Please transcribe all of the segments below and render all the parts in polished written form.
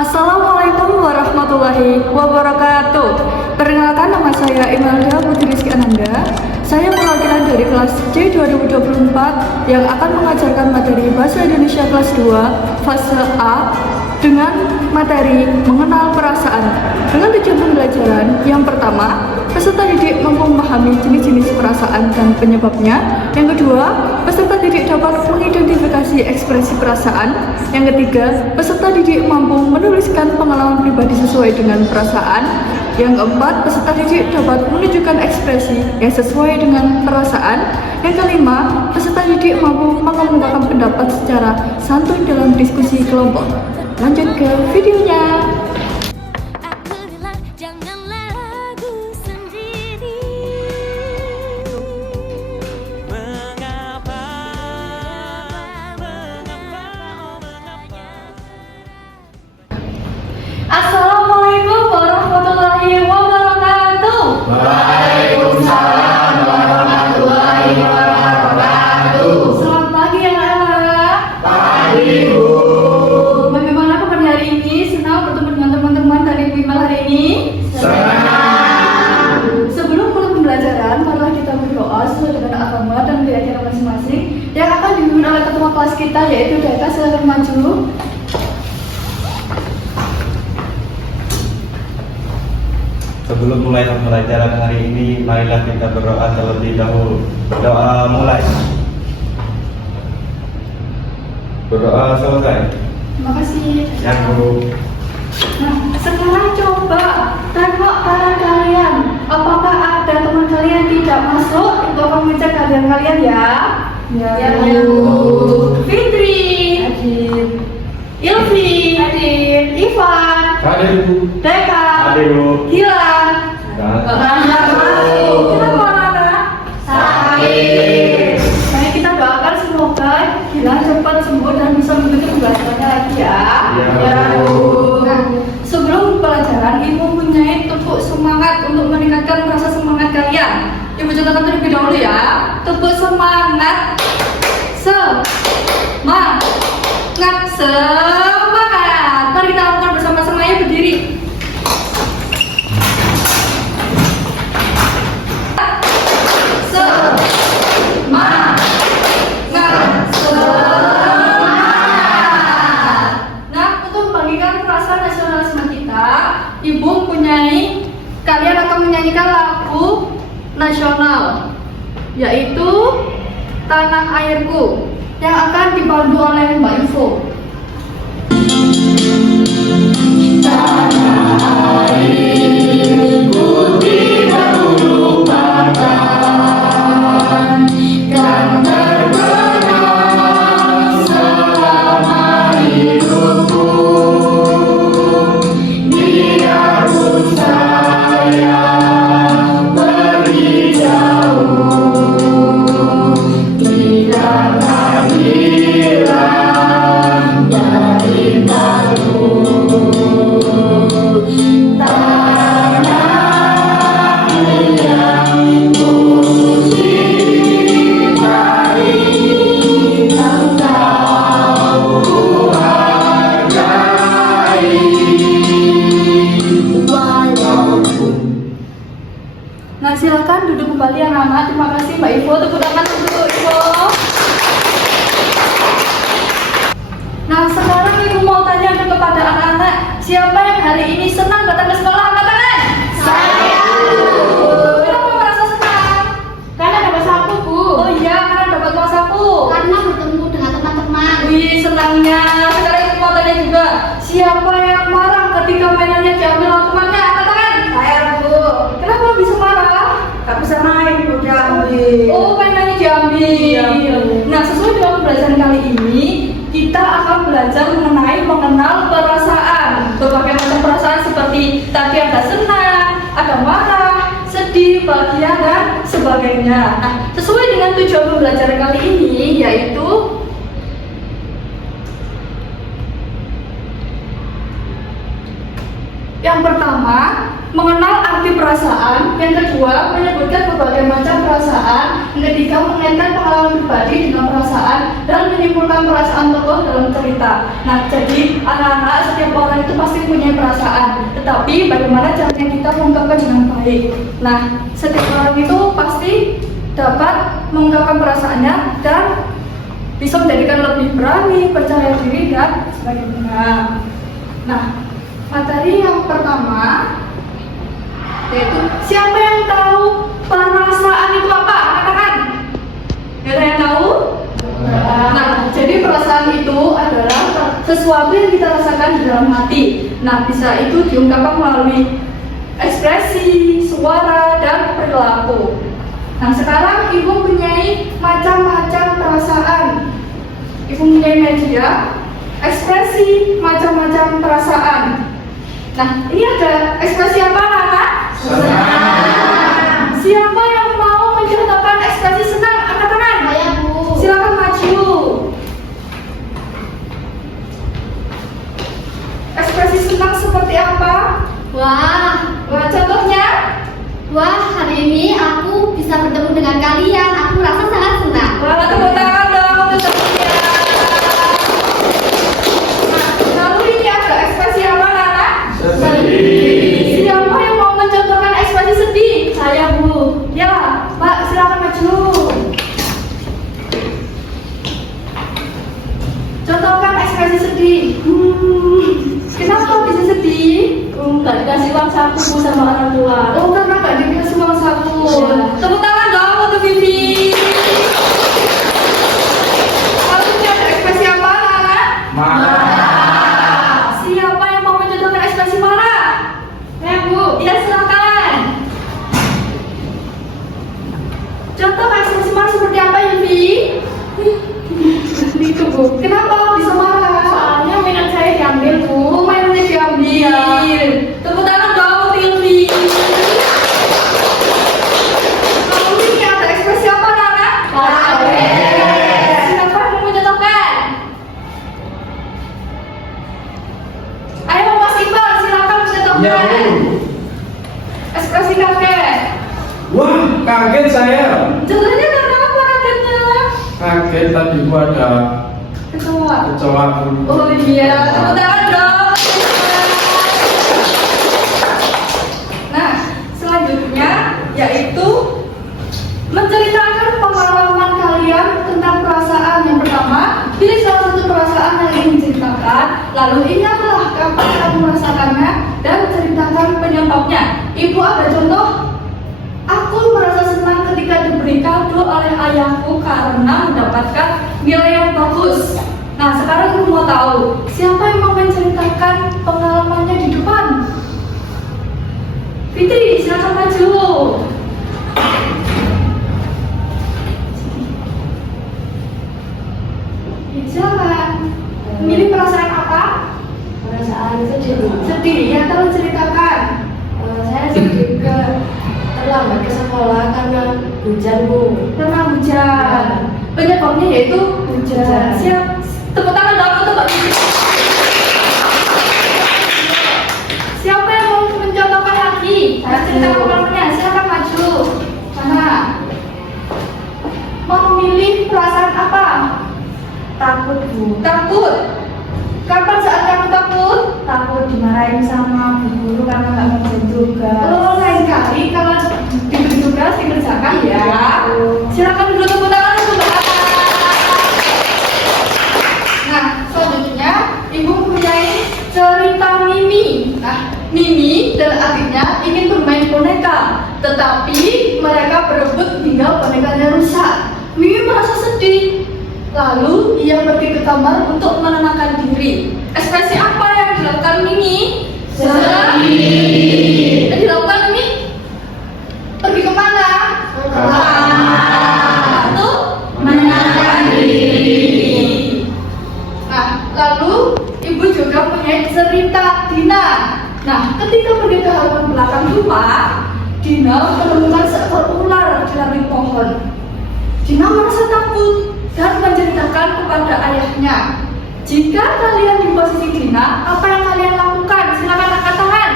Assalamualaikum warahmatullahi wabarakatuh. Perkenalkan, nama saya Imelda Putri Rizky Ananda. Saya perwakilan dari kelas C 2024 yang akan mengajarkan materi Bahasa Indonesia kelas 2 fase A dengan materi mengenal perasaan. Dengan tujuan pembelajaran yang pertama, peserta didik mampu memahami jenis-jenis perasaan dan penyebabnya. Yang kedua, peserta didik dapat mengidentifikasi ekspresi perasaan. Yang ketiga, peserta didik mampu menuliskan pengalaman pribadi sesuai dengan perasaan. Yang keempat, peserta didik dapat menunjukkan ekspresi yang sesuai dengan perasaan. Yang kelima, peserta didik mampu mengemukakan pendapat secara santun dalam diskusi kelompok. Lanjut ke videonya. Assalamualaikum warahmatullahi wabarakatuh. Waalaikumsalam warahmatullahi wabarakatuh. Selamat pagi anak-anak. Pagi, Bu. Bagaimana kabar hari ini? Senang bertemu dengan teman-teman dari Bu Imel hari ini? Senang. Sebelum mulai pembelajaran, marilah kita berdoa sesuai dengan agama dan keyakinan masing-masing yang akan dipimpin oleh ketua kelas kita, yaitu Deka. Silakan maju. Sebelum mulai pembelajaran hari ini, marilah kita berdoa terlebih dahulu. Doa mulai. Berdoa selesai. Terima kasih. Yang Bu. Nah, sekarang coba tengok kanan kalian. Apakah ada teman kalian tidak masuk? Itu akan mengecek keadaan kalian ya. Ya, Bu. Fitri. Hadir. Ilvi. Hadir. Ivan. Hadir, Bu. Deka. Hadir, Bu. Gilang. Masuk. Kenapa anak-anak? Sakit. Mari kita doakan semoga Gilang cepat sembuh dan bisa mengikuti pembelajarannya lagi ya. Ya, Bu. Nah, sebelum pelajaran, Ibu mempunyai tepuk semangat untuk meningkatkan rasa semangat kalian. Ibu contohkan terlebih dahulu ya. Tepuk semangat. Semangat. Semangat. Mari kita lakukan bersama-sama ya, berdiri. Semangat. Nah, untuk membagikan perasaan nasionalisme kita, Ibu mempunyai, kalian akan menyanyikan lagu nasional, yaitu Tanah Airku, yang akan dipandu oleh Mbak Info. Nah, silakan duduk kembali anak-anak. Terima kasih Mbak Ivo. Tepuk tangan untuk Ivo. Nah, sekarang Ibu mau tanya kepada anak-anak, siapa yang hari ini senang datang ke sekolah? Angkat tangan. Saya. Kenapa merasa senang? Karena dapat sapu, Bu. Oh iya, karena dapat uang saku. Karena bertemu dengan teman-teman. Wih, senangnya. Sekarang Ibu mau tanya juga, siapa yang marah ketika mainannya diambil oleh temannya? Angkat tangan. Saya, Bu. Kenapa bisa marah? Gak bisa main, Bu, diambil. Oh, mainannya diambil. Nah, sesuai dengan pembelajaran kali ini, kita akan belajar mengenal perasaan. Berbagai macam perasaan seperti tadi ada senang, ada marah, sedih, bahagia, dan sebagainya. Nah, sesuai dengan tujuan pembelajaran kali ini, yaitu yang pertama, mengenal arti perasaan. Yang kedua, menyebutkan berbagai macam perasaan. Yang ketiga, mengaitkan pengalaman pribadi dengan perasaan dan menyimpulkan perasaan tokoh dalam cerita. Nah, jadi anak-anak, setiap orang itu pasti perasaan, tetapi bagaimana caranya kita mengungkapkan dengan baik. Nah, setiap orang itu pasti dapat mengungkapkan perasaannya dan bisa menjadikan lebih berani, percaya diri dan sebagainya. Nah, materi yang pertama yaitu siapa yang tahu perasaan itu apa? Katakan. Ada yang tahu? Nah, jadi perasaan itu adalah sesuatu yang kita rasakan di dalam hati. Nah, bisa itu diungkapkan melalui ekspresi, suara, dan perilaku. Nah, sekarang Ibu mempunyai macam-macam perasaan. Ibu mempunyai media, ekspresi, macam-macam perasaan. Nah, ini ada ekspresi apa, anak? Senang. Siapa yang mau mencontohkan ekspresi senang? Angkat tangan. Saya, Bu. Silakan maju. Ekspresi senang seperti apa? Wah, Wah, contohnya? hari ini aku bisa bertemu dengan kalian. Aku merasa sangat senang. Wah, tepuk tangan dong untuk temannya. Nah, lalu ini ada ekspresi apa, anak? Sedih. Siapa yang mau mencontohkan ekspresi sedih? Saya, Bu. Ya, Mbak, silakan maju. Contohkan ekspresi sedih. Kenapa bisa sedih? Nggak dikasih uang saku, Bu, sama orang tua. Oh, karena nggak dikasih uang saku. Iya. Tepuk tangan dong untuk Vivi. Lalu ini ada ekspresi apa, anak? Marah. Siapa yang mau mencontohkan ekspresi marah? Saya, Bu. Ya, silakan. Contoh ekspresi marah seperti apa, Vivi? Itu, Bu. Kenapa bisa marah? Soalnya mainan saya diambil, Bu. Oh, mainannya diambil. Tepuk tangan dong untuk Ilvi. Lalu ini ada ekspresi apa, Nana? Kaget. Siapa yang mau mencontohkan? Ayo, Mas Iqbal, silakan mencontohkan. Ya, Bu. Ekspresi kaget. Wah, kaget saya. Contohnya karena apa kagetnya? Kaget tadi gua ada Kecoa. kecoa. Oh iya, tepuk tangan dong. Nah, selanjutnya yaitu menceritakan pengalaman kalian tentang perasaan. Yang pertama, pilih salah satu perasaan yang ingin diceritakan, lalu ingatlah kapan kamu merasakannya dan ceritakan penyebabnya. Ibu ada contoh? Aku merasa senang ketika diberi kado oleh ayahku karena mendapatkan nilai yang bagus. Nah, sekarang aku mau tahu siapa yang mau menceritakan pengalamannya di depan? Fitri, silakan maju. Silakan. Memilih perasaan apa? Perasaan sedih, Bu. Sedih. Ya, tolong ceritakan. Saya sedih terlambat ke sekolah karena hujan, Bu. Karena hujan. Penyebabnya yaitu hujan. Hujan. Siap. Tepuk tangan dong untuk Mbak Fitri. Siapa yang mau mencontohkan lagi? Saya ceritakan pengalamannya. Silakan maju. Sana. Mau memilih perasaan apa? Takut, Bu. Takut. Kapan saat kamu takut? Takut dimarahin sama bu guru karena nggak ngerjain tugas. Oh, lain kali kalau diberi tugas dikerjakan ya. Silakan dulu tepuk tangan untuk Mbak Ana. Nah, selanjutnya Ibu mempunyai cerita Mimi. Nah, Mimi dan adiknya ingin bermain boneka, tetapi mereka berebut hingga bonekanya rusak. Mimi merasa sedih. Lalu ia pergi ke kamar untuk menenangkan diri. Ekspresi apa yang dilakukan Mimi? Sedih. Yang dilakukan Mimi? Pergi kemana? Untuk menenangkan diri. Nah, lalu Ibu juga punya cerita Dina. Nah, ketika pergi ke halaman belakang rumah, Dina menemukan seekor ular di larang pohon. Dina merasa takut dan menceritakan kepada ayahnya. Jika kalian di posisi Dina, apa yang kalian lakukan? Silakan angkat tangan.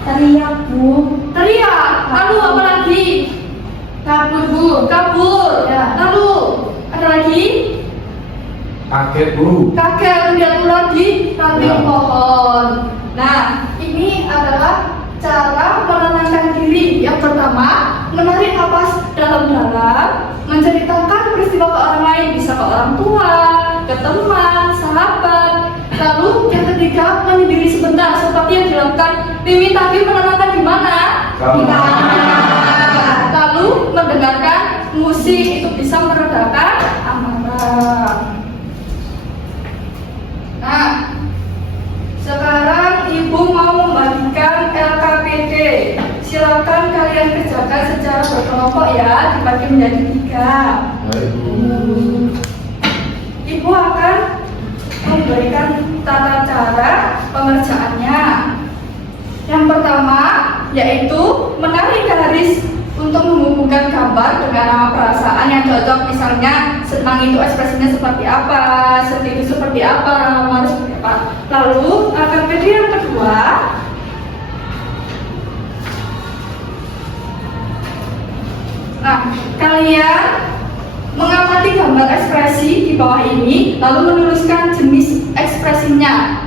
Teriak, Bu. Teriak. Lalu apa lagi? Kabur, Bu. Kabur. Ya. Lalu ada lagi? Kaget, Bu. Kaget melihat ular di ranting Ya. pohon. Nah, ini adalah cara menenangkan diri. Yang pertama, menarik napas dalam-dalam, menceritakan peristiwa ke orang lain, bisa ke orang tua, ke teman, sahabat. Lalu yang ketiga, menyendiri sebentar seperti yang dilakukan Mimi tadi. Menenangkan di mana? Di kamar. Lalu mendengarkan musik, itu bisa meredakan amarah. Nah, sekarang Ibu mau membagikan LKPD. Silakan kalian kerjakan secara berkelompok ya, dibagi menjadi 3. Ibu akan memberikan tata cara pengerjaannya. Yang pertama yaitu menarik garis untuk menghubungkan gambar dengan nama perasaan yang cocok. Misalnya senang itu ekspresinya seperti apa, sedih itu seperti apa, marah seperti apa. Lalu LKPD yang kedua, nah kalian mengamati gambar ekspresi di bawah ini, lalu menuliskan jenis ekspresinya.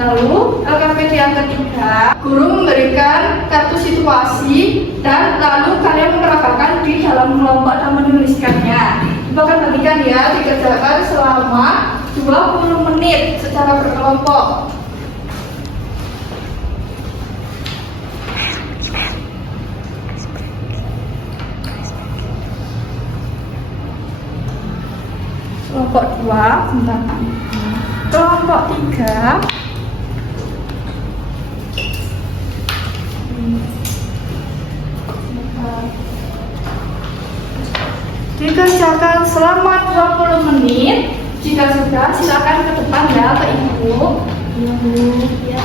Lalu LKPD yang ketiga, guru memberikan kartu situasi dan lalu kalian menerapkan di dalam kelompok dan menuliskannya. Ibu akan bagikan ya, dikerjakan selama 20 menit secara berkelompok. Kelompok 2, bentar. Kelompok 3, dikerjakan selama 20 menit. Jika sudah, silakan ke depan ya, ke Ibu. Ya,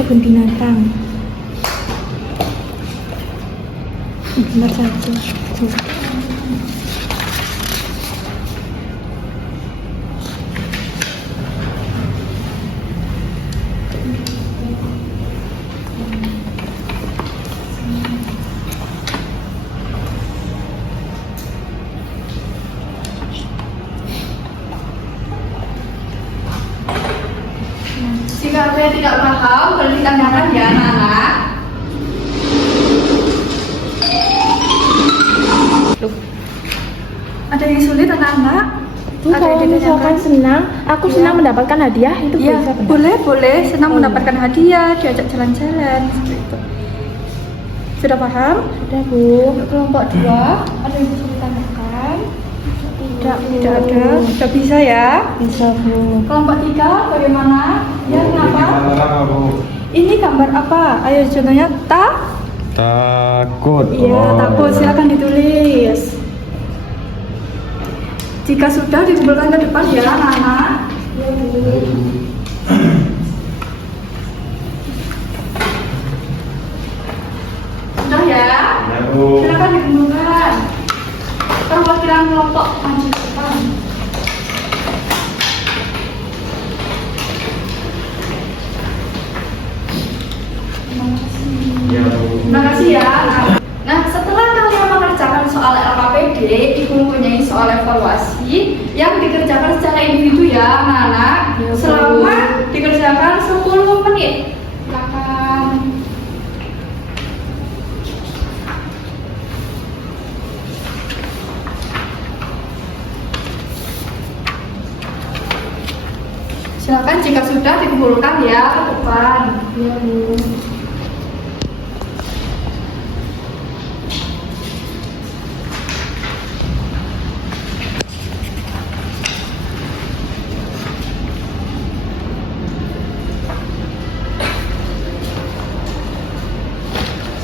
kebun binatang. Benar saja. Jika ada yang tidak paham, boleh ditanyakan ya anak-anak. Ada yang sulit anak-anak? Itu kalau misalkan senang, aku senang mendapatkan hadiah, itu Ya, bisa benar. boleh, senang mendapatkan hadiah, diajak jalan-jalan, seperti itu. Sudah paham? Sudah, Bu. Untuk kelompok 2, ada yang bisa ditanyakan? Tidak ada. Sudah bisa ya? Bisa, Bu. Kelompok 3, bagaimana? Ya, kenapa? Bu? Ini gambar apa? Ayo contohnya Takut. Iya, takut. Silakan ditulis. Jika sudah, dikumpulkan ke depan ya, anak-anak. Sudah ya? Ya, Bu. Silakan dikumpulkan. Perwakilan kelompok maju ke depan. Ya, Bu. Terima kasih ya. Nah, setelah kalian mengerjakan soal LKPD, Ibu mempunyai soal evaluasi yang dikerjakan secara individu ya, anak-anak. Ya, Bu. Selama dikerjakan 10 menit. Silakan. Silakan jika sudah dikumpulkan ya ke depan. Iya, Bu.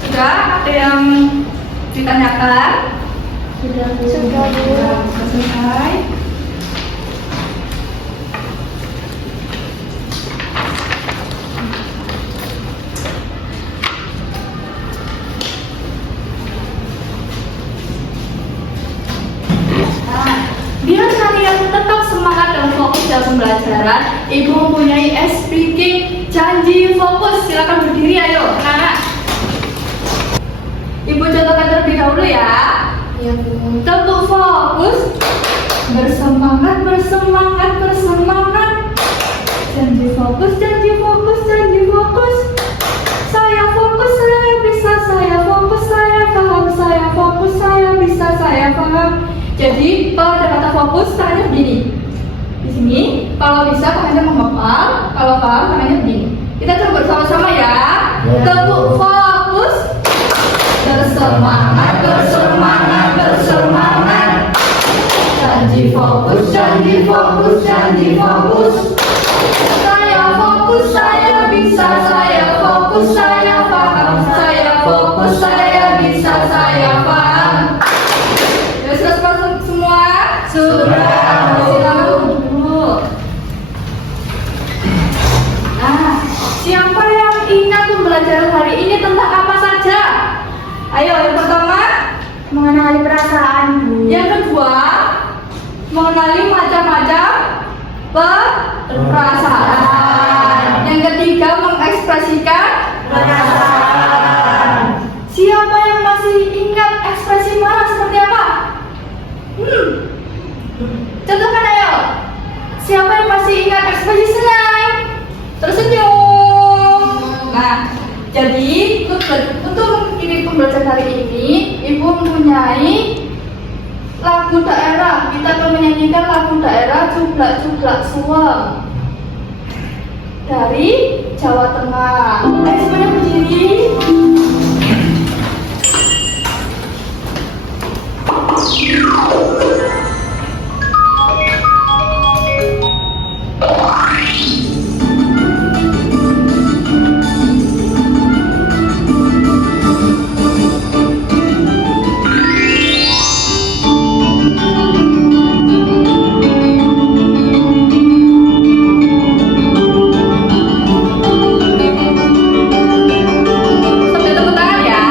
Sudah ada yang ditanyakan? Sudah, Bu. Sudah, Bu. Selesai. pembelajaran, Ibu mempunyai speaking, janji, fokus. Silakan berdiri, ayo. Anak-anak. Ibu contohkan terlebih dahulu ya. Iya, Bu. Tepuk fokus. Bersemangat, bersemangat, bersemangat. Janji fokus, janji fokus, janji fokus. Saya fokus, saya bisa, saya fokus, saya paham, saya fokus, saya bisa, saya paham. Jadi kalau ada kata fokus, tangannya begini. Di sini, kalau bisa tangannya menghafal, kalau paham tangannya begini. Kita coba bersama-sama ya. Tepuk fokus. Bersemangat, bersemangat, bersemangat. Janji fokus, janji fokus, janji fokus. Saya fokus, saya bisa, saya fokus, saya paham, saya fokus, saya bisa, saya paham. Ya sudah semua? Sudah. Silakan duduk. Nah, siapa yang ingat pembelajaran hari ini tentang apa saja? Ayo, yang pertama Mengenali perasaan, Bu. yang kedua, mengenali macam-macam perasaan. Yang ketiga, mengekspresikan perasaan. Siapa yang masih ingat ekspresi marah seperti apa? Contohkan ayo. Siapa yang masih ingat ekspresi senang? Tersenyum. Nah, jadi untuk mengakhiri pembelajaran hari ini, Ibu mempunyai lagu daerah. Kita akan menyanyikan lagu daerah Cublak-Cublak Suweng dari Jawa Tengah. Ayo semuanya berdiri. Sambil tepuk tangan ya.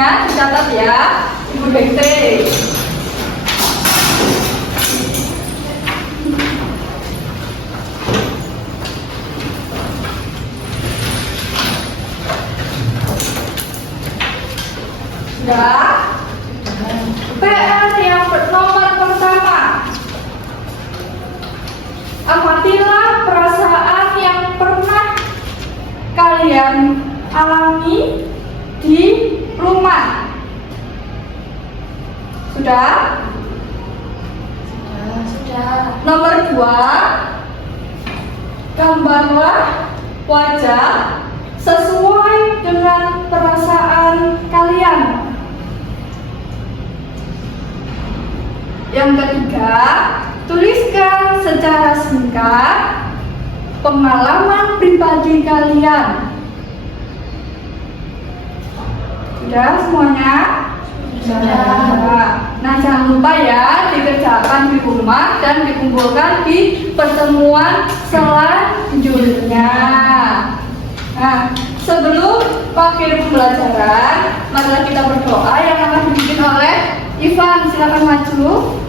Dicatat ya, Ibu Dekte. Sudah? PR yang nomor pertama. Amatilah perasaan yang pernah kalian alami di rumah. Sudah? Sudah. Nomor 2, gambarlah wajah sesuai dengan perasaan kalian. Yang ketiga, tuliskan secara singkat pengalaman pribadi kalian. Sudah semuanya? Nah, jangan lupa ya dikerjakan di rumah dan dikumpulkan di pertemuan selanjutnya. Nah, sebelum akhir pembelajaran, marilah kita berdoa yang akan dipimpin oleh Ivan. Silakan maju.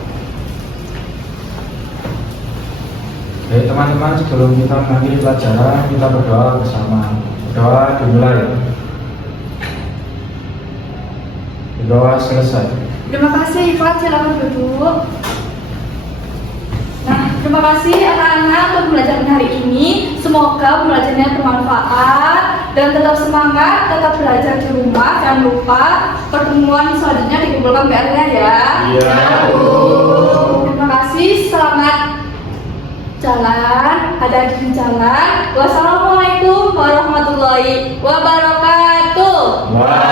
Baik teman-teman, sebelum kita mengakhiri pelajaran, kita berdoa bersama. Berdoa dimulai. Berdoa selesai. Terima kasih Ivan, silakan duduk. Nah, terima kasih anak-anak untuk pembelajaran hari ini. Semoga pembelajarannya bermanfaat dan tetap semangat, tetap belajar di rumah. Jangan lupa pertemuan selanjutnya dikumpulkan PR-nya ya. Iya. Terima kasih, selamat jalan, hati-hati di jalan. Wassalamualaikum warahmatullahi wabarakatuh. Wah.